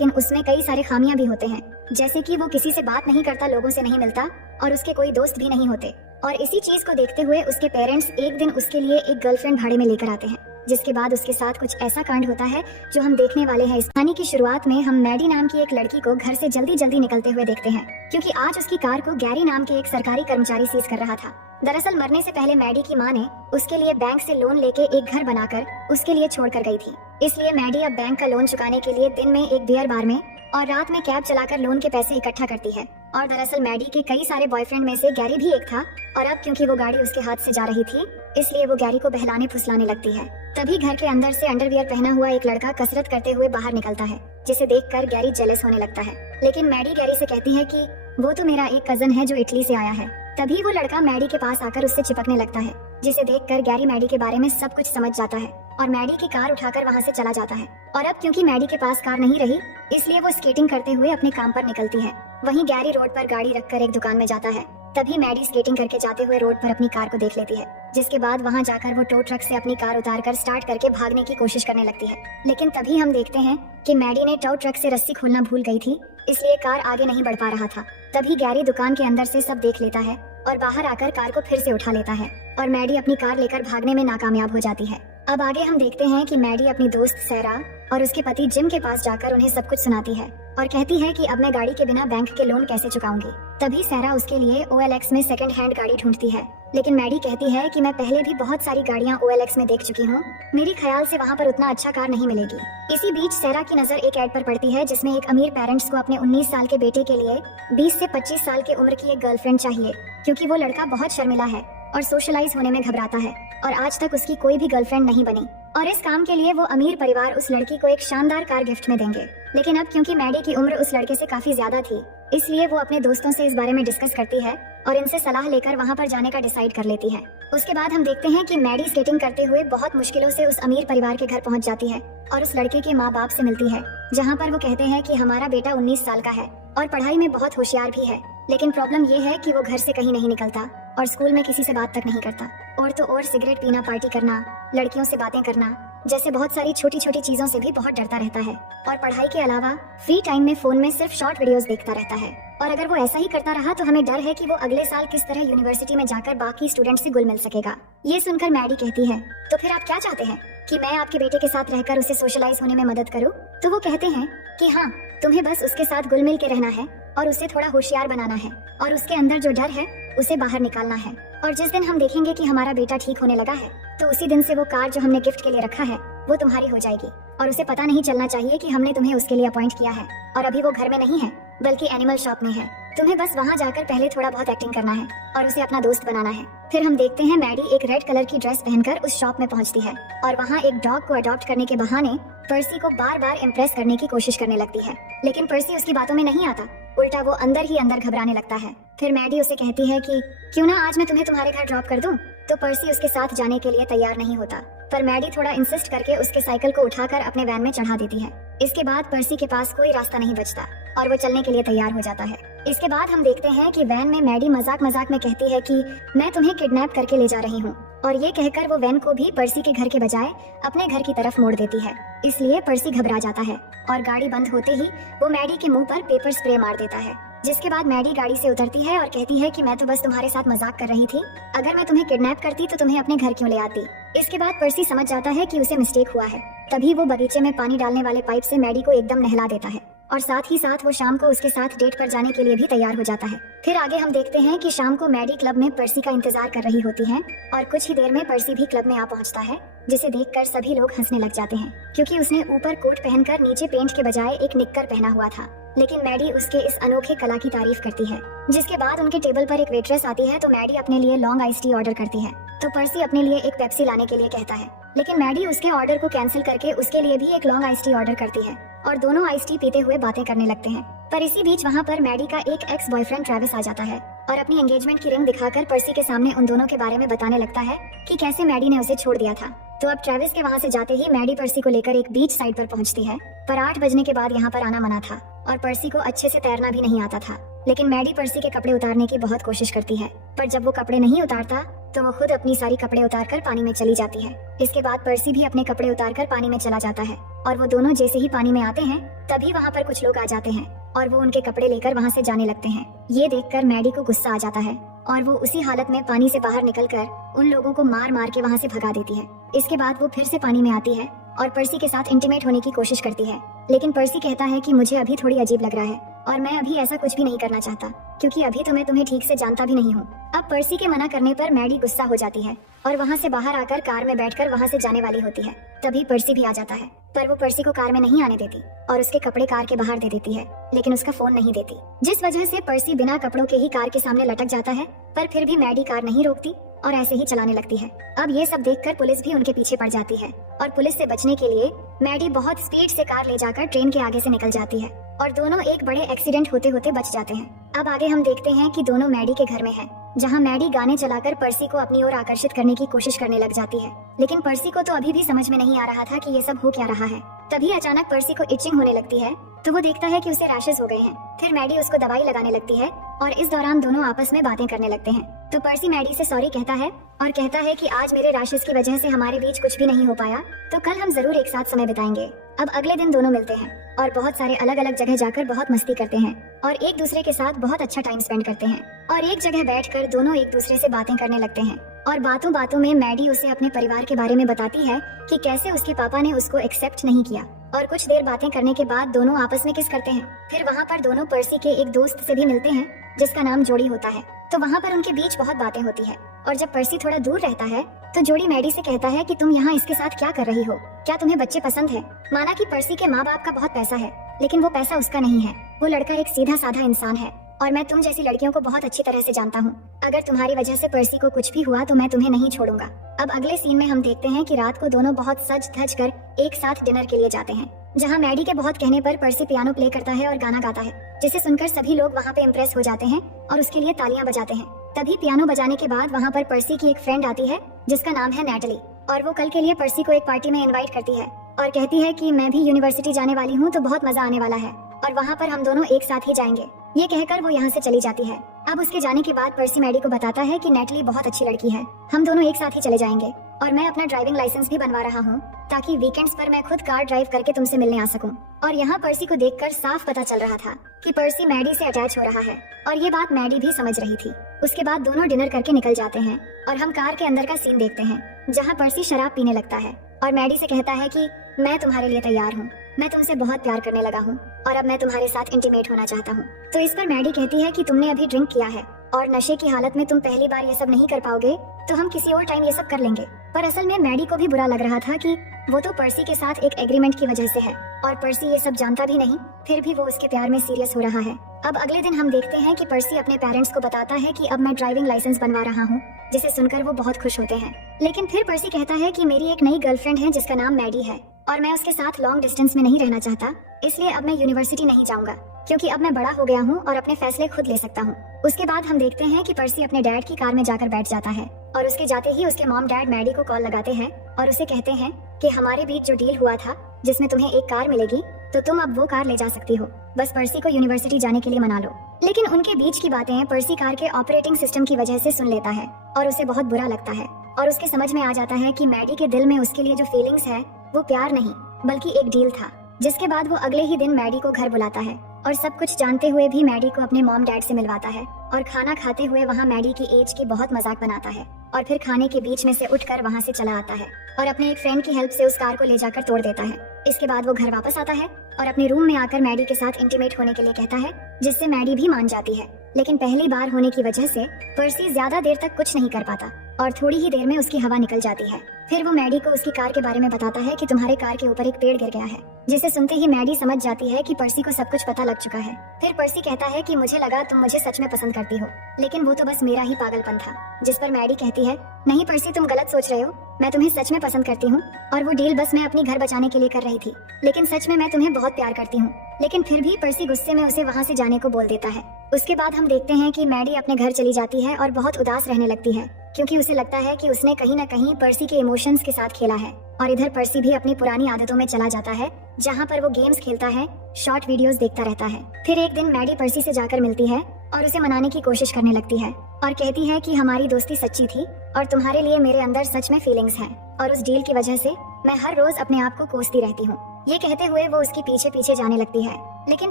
लेकिन उसमें कई सारे खामियां भी होते हैं, जैसे कि वो किसी से बात नहीं करता, लोगों से नहीं मिलता और उसके कोई दोस्त भी नहीं होते। और इसी चीज को देखते हुए उसके पेरेंट्स एक दिन उसके लिए एक गर्लफ्रेंड भाड़े में लेकर आते हैं, जिसके बाद उसके साथ कुछ ऐसा कांड होता है जो हम देखने वाले हैं। इस कहानी की शुरुआत में हम मैडी नाम की एक लड़की को घर से जल्दी जल्दी निकलते हुए देखते हैं, क्योंकि आज उसकी कार को गैरी नाम के एक सरकारी कर्मचारी सीज कर रहा था। दरअसल मरने से पहले मैडी की मां ने उसके लिए बैंक से लोन लेके एक घर बनाकर उसके लिए छोड़ कर गई थी। इसलिए मैडी अब बैंक का लोन चुकाने के लिए दिन में एक बियर बार में और रात में कैब चलाकर लोन के पैसे इकट्ठा करती है। और दरअसल मैडी के कई सारे बॉयफ्रेंड में से गैरी भी एक था, और अब क्योंकि वो गाड़ी उसके हाथ से जा रही थी, इसलिए वो गैरी को बहलाने फुसलाने लगती है। तभी घर के अंदर से अंडरवियर पहना हुआ एक लड़का कसरत करते हुए बाहर निकलता है, जिसे देखकर गैरी जेलस होने लगता है। लेकिन मैडी गैरी से कहती है कि वो तो मेरा एक कजन है जो इटली से आया है। तभी वो लड़का मैडी के पास आकर उससे चिपकने लगता है, जिसे देखकर गैरी मैडी के बारे में सब कुछ समझ जाता है और मैडी की कार उठाकर वहाँ से चला जाता है। और अब क्योंकि मैडी के पास कार नहीं रही, इसलिए वो स्केटिंग करते हुए अपने काम पर निकलती है। वहीं गैरी रोड पर गाड़ी रखकर एक दुकान में जाता है। तभी मैडी स्केटिंग करके जाते हुए रोड पर अपनी कार को देख लेती है, जिसके बाद वहां जाकर वो टो ट्रक से अपनी कार उतारकर स्टार्ट करके भागने की कोशिश करने लगती है। लेकिन तभी हम देखते हैं कि मैडी ने टो ट्रक से रस्सी खोलना भूल गई थी, इसलिए कार आगे नहीं बढ़ पा रहा था। तभी गैरी दुकान के अंदर से सब देख लेता है और बाहर आकर कार को फिर से उठा लेता है और मैडी अपनी कार लेकर भागने में नाकामयाब हो जाती है। अब आगे हम देखते हैं कि मैडी अपनी दोस्त सैरा और उसके पति जिम के पास जाकर उन्हें सब कुछ सुनाती है और कहती है कि अब मैं गाड़ी के बिना बैंक के लोन कैसे चुकाऊंगी। तभी सैरा उसके लिए OLX में सेकंड हैंड गाड़ी ढूंढती है, लेकिन मैडी कहती है कि मैं पहले भी बहुत सारी गाड़ियां OLX में देख चुकी हूँ, मेरे ख्याल से वहाँ पर उतना अच्छा कार नहीं मिलेगी। इसी बीच सैरा की नजर एक ऐड पर पड़ती है, जिसमें एक अमीर पेरेंट्स को अपने 19 साल के बेटे के लिए 20 से 25 साल की उम्र की एक गर्लफ्रेंड चाहिए, क्योंकि वो लड़का बहुत शर्मिला है और सोशलाइज होने में घबराता है और आज तक उसकी कोई भी गर्लफ्रेंड नहीं बनी। और इस काम के लिए वो अमीर परिवार उस लड़की को एक शानदार कार गिफ्ट में देंगे। लेकिन अब क्योंकि मैडी की उम्र उस लड़के से काफी ज्यादा थी, इसलिए वो अपने दोस्तों से इस बारे में डिस्कस करती है और इनसे सलाह लेकर वहाँ पर जाने का डिसाइड कर लेती है। उसके बाद हम देखते हैं कि मैडी स्केटिंग करते हुए बहुत मुश्किलों से उस अमीर परिवार के घर पहुँच जाती है और उस लड़के के माँ बाप से मिलती है, जहाँ पर वो कहते हैं कि हमारा बेटा 19 साल का है और पढ़ाई में बहुत होशियार भी है, लेकिन प्रॉब्लम ये है कि वो घर से कहीं नहीं निकलता और स्कूल में किसी से बात तक नहीं करता, और तो और सिगरेट पीना, पार्टी करना, लड़कियों से बातें करना जैसे बहुत सारी छोटी छोटी चीजों से भी बहुत डरता रहता है। और पढ़ाई के अलावा फ्री टाइम में फोन में सिर्फ शॉर्ट वीडियोस देखता रहता है। और अगर वो ऐसा ही करता रहा तो हमें डर है कि वो अगले साल किस तरह यूनिवर्सिटी में जाकर बाकी स्टूडेंट से घुल मिल सकेगा। ये सुनकर मैडी कहती है, तो फिर आप क्या चाहते हैं कि मैं आपके बेटे के साथ रहकर उसे सोशलाइज होने में मदद करूं? तो वो कहते हैं कि हाँ, तुम्हें बस उसके साथ घुल मिल के रहना है और उसे थोड़ा होशियार बनाना है और उसके अंदर जो डर है उसे बाहर निकालना है। और जिस दिन हम देखेंगे कि हमारा बेटा ठीक होने लगा है, तो उसी दिन से वो कार जो हमने गिफ्ट के लिए रखा है वो तुम्हारी हो जाएगी और उसे पता नहीं चलना चाहिए कि हमने तुम्हें उसके लिए अपॉइंट किया है और अभी वो घर में नहीं है बल्कि एनिमल शॉप में है। तुम्हें बस वहाँ जाकर पहले थोड़ा बहुत एक्टिंग करना है और उसे अपना दोस्त बनाना है। फिर हम देखते हैं मैडी एक रेड कलर की ड्रेस पहनकर उस शॉप में पहुँचती है और वहाँ एक डॉग को अडॉप्ट करने के बहाने पर्सी को बार बार इम्प्रेस करने की कोशिश करने लगती है। लेकिन पर्सी उसकी बातों में नहीं आता, उल्टा वो अंदर ही अंदर घबराने लगता है। फिर मैडी उसे कहती है कि क्यों ना आज मैं तुम्हें तुम्हारे घर ड्रॉप कर दूं, तो पर्सी उसके साथ जाने के लिए तैयार नहीं होता, पर मैडी थोड़ा इंसिस्ट करके उसके साइकिल को उठाकर अपने वैन में चढ़ा देती है। इसके बाद पर्सी के पास कोई रास्ता नहीं बचता और वो चलने के लिए तैयार हो जाता है। इसके बाद हम देखते हैं कि वैन में मैडी मजाक मजाक में कहती है कि मैं तुम्हें किडनैप करके ले जा रही हूँ, और ये कहकर वो वैन को भी पर्सी के घर के बजाय अपने घर की तरफ मोड़ देती है। इसलिए पर्सी घबरा जाता है और गाड़ी बंद होते ही वो मैडी के मुंह पर पेपर स्प्रे मार देता है। जिसके बाद मैडी गाड़ी से उतरती है और कहती है कि मैं तो बस तुम्हारे साथ मजाक कर रही थी, अगर मैं तुम्हें किडनैप करती तो तुम्हें अपने घर क्यों ले आती। इसके बाद पर्सी समझ जाता है कि उसे मिस्टेक हुआ है। तभी वो बगीचे में पानी डालने वाले पाइप से मैडी को एकदम नहला देता है और साथ ही साथ वो शाम को उसके साथ डेट पर जाने के लिए भी तैयार हो जाता है। फिर आगे हम देखते हैं कि शाम को मैडी क्लब में पर्सी का इंतजार कर रही होती है और कुछ ही देर में पर्सी भी क्लब में आ पहुंचता है, जिसे देखकर सभी लोग हंसने लग जाते हैं, क्योंकि उसने ऊपर कोट पहनकर नीचे पेंट के बजाय एक निक्कर पहना हुआ था। लेकिन मैडी उसके इस अनोखे कला की तारीफ करती है। जिसके बाद उनके टेबल पर एक वेट्रेस आती है, तो मैडी अपने लिए लॉन्ग आइस टी ऑर्डर करती है, तो पर्सी अपने लिए एक पेप्सी लाने के लिए कहता है। लेकिन मैडी उसके ऑर्डर को कैंसिल करके उसके लिए भी एक लॉन्ग आइस टी ऑर्डर करती है और दोनों आइस टी पीते हुए बातें करने लगते हैं। पर इसी बीच वहाँ पर मैडी का एक एक्स बॉयफ्रेंड ट्रेविस आ जाता है और अपनी एंगेजमेंट की रिंग दिखाकर पर्सी के सामने उन दोनों के बारे में बताने लगता है कि कैसे मैडी ने उसे छोड़ दिया था। तो अब ट्रेविस के वहाँ से जाते ही मैडी पर्सी को लेकर एक बीच साइड पर पहुँचती है, पर 8 बजने के बाद यहाँ पर आना मना था और पर्सी को अच्छे से तैरना भी नहीं आता था। लेकिन मैडी पर्सी के कपड़े उतारने की बहुत कोशिश करती है, पर जब वो कपड़े नहीं उतारता तो वो खुद अपनी सारी कपड़े उतारकर पानी में चली जाती है। इसके बाद पर्सी भी अपने कपड़े उतारकर पानी में चला जाता है और वो दोनों जैसे ही पानी में आते हैं तभी वहाँ पर कुछ लोग आ जाते हैं और वो उनके कपड़े लेकर वहाँ से जाने लगते हैं। ये देखकर मैडी को गुस्सा आ जाता है और वो उसी हालत में पानी से बाहर निकलकर उन लोगों को मार मार के वहाँ से भगा देती है। इसके बाद वो फिर से पानी में आती है और पर्सी के साथ इंटीमेट होने की कोशिश करती है, लेकिन पर्सी कहता है कि मुझे अभी थोड़ी अजीब लग रहा है और मैं अभी ऐसा कुछ भी नहीं करना चाहता क्योंकि अभी तो मैं तुम्हें ठीक से जानता भी नहीं हूँ। अब पर्सी के मना करने पर मैडी गुस्सा हो जाती है और वहाँ से बाहर आकर कार में बैठकर वहाँ से जाने वाली होती है। तभी पर्सी भी आ जाता है पर वो पर्सी को कार में नहीं आने देती और उसके कपड़े कार के बाहर दे देती है, लेकिन उसका फोन नहीं देती, जिस वजह से पर्सी बिना कपड़ों के ही कार के सामने लटक जाता है। पर फिर भी मैडी कार नहीं रोकती और ऐसे ही चलाने लगती है। अब ये सब देखकर पुलिस भी उनके पीछे पड़ जाती है और पुलिस से बचने के लिए मैडी बहुत स्पीड से कार ले जाकर ट्रेन के आगे से निकल जाती है और दोनों एक बड़े एक्सीडेंट होते होते बच जाते हैं। अब आगे हम देखते हैं कि दोनों मैडी के घर में हैं, जहां मैडी गाने चलाकर पर्सी को अपनी ओर आकर्षित करने की कोशिश करने लग जाती है, लेकिन पर्सी को तो अभी भी समझ में नहीं आ रहा था कि ये सब हो क्या रहा है। तभी अचानक पर्सी को इचिंग होने लगती है तो वो देखता है कि उसे रैशेस हो गए हैं। फिर मैडी उसको दवाई लगाने लगती है और इस दौरान दोनों आपस में बातें करने लगते हैं। तो पर्सी मैडी से सॉरी कहता है और कहता है कि आज मेरे रैशेस की वजह से हमारे बीच कुछ भी नहीं हो पाया, तो कल हम जरूर एक साथ समय बिताएंगे। अब अगले दिन दोनों मिलते हैं और बहुत सारे अलग अलग जगह जाकर बहुत मस्ती करते हैं और एक दूसरे के साथ बहुत अच्छा टाइम स्पेंड करते हैं और एक जगह बैठकर दोनों एक दूसरे से बातें करने लगते हैं और बातों बातों में मैडी उसे अपने परिवार के बारे में बताती है कि कैसे उसके पापा ने उसको एक्सेप्ट नहीं किया। और कुछ देर बातें करने के बाद दोनों आपस में किस करते हैं। फिर वहाँ पर दोनों पर्सी के एक दोस्त से भी मिलते हैं जिसका नाम जोड़ी होता है, तो वहाँ पर उनके बीच बहुत बातें होती है और जब पर्सी थोड़ा दूर रहता है तो जोड़ी मैडी से कहता है कि तुम यहाँ इसके साथ क्या कर रही हो, क्या तुम्हें बच्चे पसंद है। माना कि पर्सी के माँ बाप का बहुत पैसा है लेकिन वो पैसा उसका नहीं है, वो लड़का एक सीधा साधा इंसान है और मैं तुम जैसी लड़कियों को बहुत अच्छी तरह से जानता हूँ। अगर तुम्हारी वजह से पर्सी को कुछ भी हुआ तो मैं तुम्हें नहीं छोड़ूंगा। अब अगले सीन में हम देखते हैं कि रात को दोनों बहुत सज धज कर एक साथ डिनर के लिए जाते हैं, जहाँ मैडी के बहुत कहने पर पर्सी पियानो प्ले करता है और गाना गाता है, जिसे सुनकर सभी लोग वहाँ पे इम्प्रेस हो जाते हैं और उसके लिए तालियां बजाते हैं। तभी पियानो बजाने के बाद वहाँ पर पर्सी की एक फ्रेंड आती है जिसका नाम है नैटली और वो कल के लिए पर्सी को एक पार्टी में इनवाइट करती है और कहती है कि मैं भी यूनिवर्सिटी जाने वाली हूँ तो बहुत मजा आने वाला है और वहाँ पर हम दोनों एक साथ ही जाएंगे। ये कहकर वो यहाँ से चली जाती है। अब उसके जाने के बाद पर्सी मैडी को बताता है कि नैटली बहुत अच्छी लड़की है, हम दोनों एक साथ ही चले जाएंगे और मैं अपना ड्राइविंग लाइसेंस भी बनवा रहा हूँ ताकि वीकेंड्स पर मैं खुद कार ड्राइव करके तुमसे मिलने आ सकूं। और यहाँ पर्सी को देखकर साफ पता चल रहा था कि पर्सी मैडी से अटैच हो रहा है और ये बात मैडी भी समझ रही थी। उसके बाद दोनों डिनर करके निकल जाते हैं और हम कार के अंदर का सीन देखते हैं जहाँ पर्सी शराब पीने लगता है और मैडी से कहता है कि मैं तुम्हारे लिए तैयार हूँ, मैं तुमसे बहुत प्यार करने लगा हूँ और अब मैं तुम्हारे साथ इंटीमेट होना चाहता हूँ। तो इस पर मैडी कहती है कि तुमने अभी ड्रिंक किया है और नशे की हालत में तुम पहली बार ये सब नहीं कर पाओगे, तो हम किसी और टाइम ये सब कर लेंगे। पर असल में मैडी को भी बुरा लग रहा था कि वो तो पर्सी के साथ एक एग्रीमेंट की वजह से है और पर्सी ये सब जानता भी नहीं, फिर भी वो उसके प्यार में सीरियस हो रहा है। अब अगले दिन हम देखते हैं कि पर्सी अपने पेरेंट्स को बताता है कि अब मैं ड्राइविंग लाइसेंस बनवा रहा हूँ, जिसे सुनकर वो बहुत खुश होते हैं। लेकिन फिर पर्सी कहता है कि मेरी एक नई गर्लफ्रेंड है जिसका नाम मैडी है और मैं उसके साथ लॉन्ग डिस्टेंस में नहीं रहना चाहता, इसलिए अब मैं यूनिवर्सिटी नहीं जाऊंगा क्योंकि अब मैं बड़ा हो गया हूँ और अपने फैसले खुद ले सकता हूँ। उसके बाद हम देखते हैं कि पर्सी अपने डैड की कार में जाकर बैठ जाता है और उसके जाते ही उसके मॉम डैड मैडी को कॉल लगाते हैं और उसे कहते हैं कि हमारे बीच जो डील हुआ था जिसमें तुम्हें एक कार मिलेगी तो तुम अब वो कार ले जा सकती हो, बस पर्सी को यूनिवर्सिटी जाने के लिए मना लो। लेकिन उनके बीच की बातें पर्सी कार के ऑपरेटिंग सिस्टम की वजह से सुन लेता है और उसे बहुत बुरा लगता है और उसके समझ में आ जाता है कि मैडी के दिल में उसके लिए जो फीलिंग्स है वो प्यार नहीं बल्कि एक डील था। जिसके बाद वो अगले ही दिन मैडी को घर बुलाता है और सब कुछ जानते हुए भी मैडी को अपने मॉम डैड से मिलवाता है और खाना खाते हुए वहाँ मैडी की एज की बहुत मजाक बनाता है और फिर खाने के बीच में से उठकर वहाँ से चला आता है और अपने एक फ्रेंड की हेल्प से उस कार को ले जाकर तोड़ देता है। इसके बाद वो घर वापस आता है और अपने रूम में आकर मैडी के साथ इंटीमेट होने के लिए कहता है, जिससे मैडी भी मान जाती है। लेकिन पहली बार होने की वजह से पर्सी ज्यादा देर तक कुछ नहीं कर पाता और थोड़ी ही देर में उसकी हवा निकल जाती है। फिर वो मैडी को उसकी कार के बारे में बताता है कि तुम्हारे कार के ऊपर एक पेड़ गिर गया है, जिसे सुनते ही मैडी समझ जाती है कि पर्सी को सब कुछ पता लग चुका है। फिर पर्सी कहता है कि मुझे लगा तुम मुझे सच में पसंद करती हो, लेकिन वो तो बस मेरा ही पागलपन था। जिस पर मैडी कहती है, नहीं पर्सी तुम गलत सोच रहे हो, मैं तुम्हें सच में पसंद करती हूँ और वो डील बस मैं अपनी घर बचाने के लिए कर रही थी, लेकिन सच में मैं तुम्हें बहुत प्यार करती हूँ। लेकिन फिर भी पर्सी गुस्से में उसे वहाँ से जाने को बोल देता है। उसके बाद हम देखते हैं कि मैडी अपने घर चली जाती है और बहुत उदास रहने लगती है क्योंकि उसे लगता है कि उसने कहीं न कहीं पर्सी के इमोशंस के साथ खेला है। और इधर पर्सी भी अपनी पुरानी आदतों में चला जाता है जहाँ पर वो गेम्स खेलता है, शॉर्ट वीडियोस देखता रहता है। फिर एक दिन मैडी पर्सी से जाकर मिलती है और उसे मनाने की कोशिश करने लगती है और कहती है कि हमारी दोस्ती सच्ची थी और तुम्हारे लिए मेरे अंदर सच में फीलिंग्स हैं और उस डील की वजह से मैं हर रोज अपने आप को कोसती रहती हूँ। ये कहते हुए वो उसके पीछे पीछे जाने लगती है, लेकिन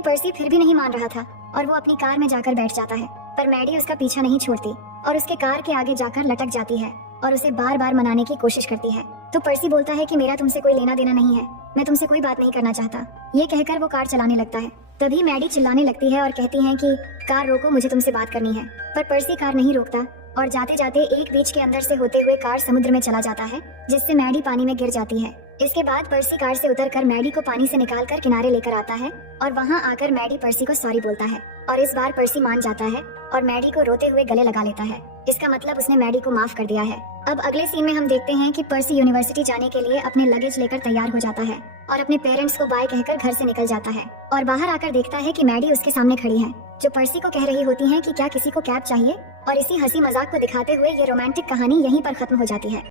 पर्सी फिर भी नहीं मान रहा था और वो अपनी कार में जाकर बैठ जाता है। पर मैडी उसका पीछा नहीं छोड़ती और उसके कार के आगे जाकर लटक जाती है और उसे बार बार मनाने की कोशिश करती है। तो पर्सी बोलता है कि मेरा तुमसे कोई लेना देना नहीं है, मैं तुमसे कोई बात नहीं करना चाहता। ये कहकर वो कार चलाने लगता है। तभी मैडी चिल्लाने लगती है और कहती है कि कार रोको, मुझे तुमसे बात करनी है। पर पर्सी कार नहीं रोकता और जाते जाते एक बीच के अंदर से होते हुए कार समुद्र में चला जाता है, जिससे मैडी पानी में गिर जाती है। इसके बाद पर्सी कार से उतरकर मैडी को पानी से निकालकर किनारे लेकर आता है और वहाँ आकर मैडी पर्सी को सॉरी बोलता है और इस बार पर्सी मान जाता है और मैडी को रोते हुए गले लगा लेता है। इसका मतलब उसने मैडी को माफ कर दिया है। अब अगले सीन में हम देखते हैं कि पर्सी यूनिवर्सिटी जाने के लिए अपने लगेज लेकर तैयार हो जाता है और अपने पेरेंट्स को बाय कहकर घर से निकल जाता है और बाहर आकर देखता है कि मैडी उसके सामने खड़ी है, जो पर्सी को कह रही होती है कि क्या किसी को कैब चाहिए। और इसी हंसी मजाक को दिखाते हुए ये रोमांटिक कहानी यहीं पर खत्म हो जाती है।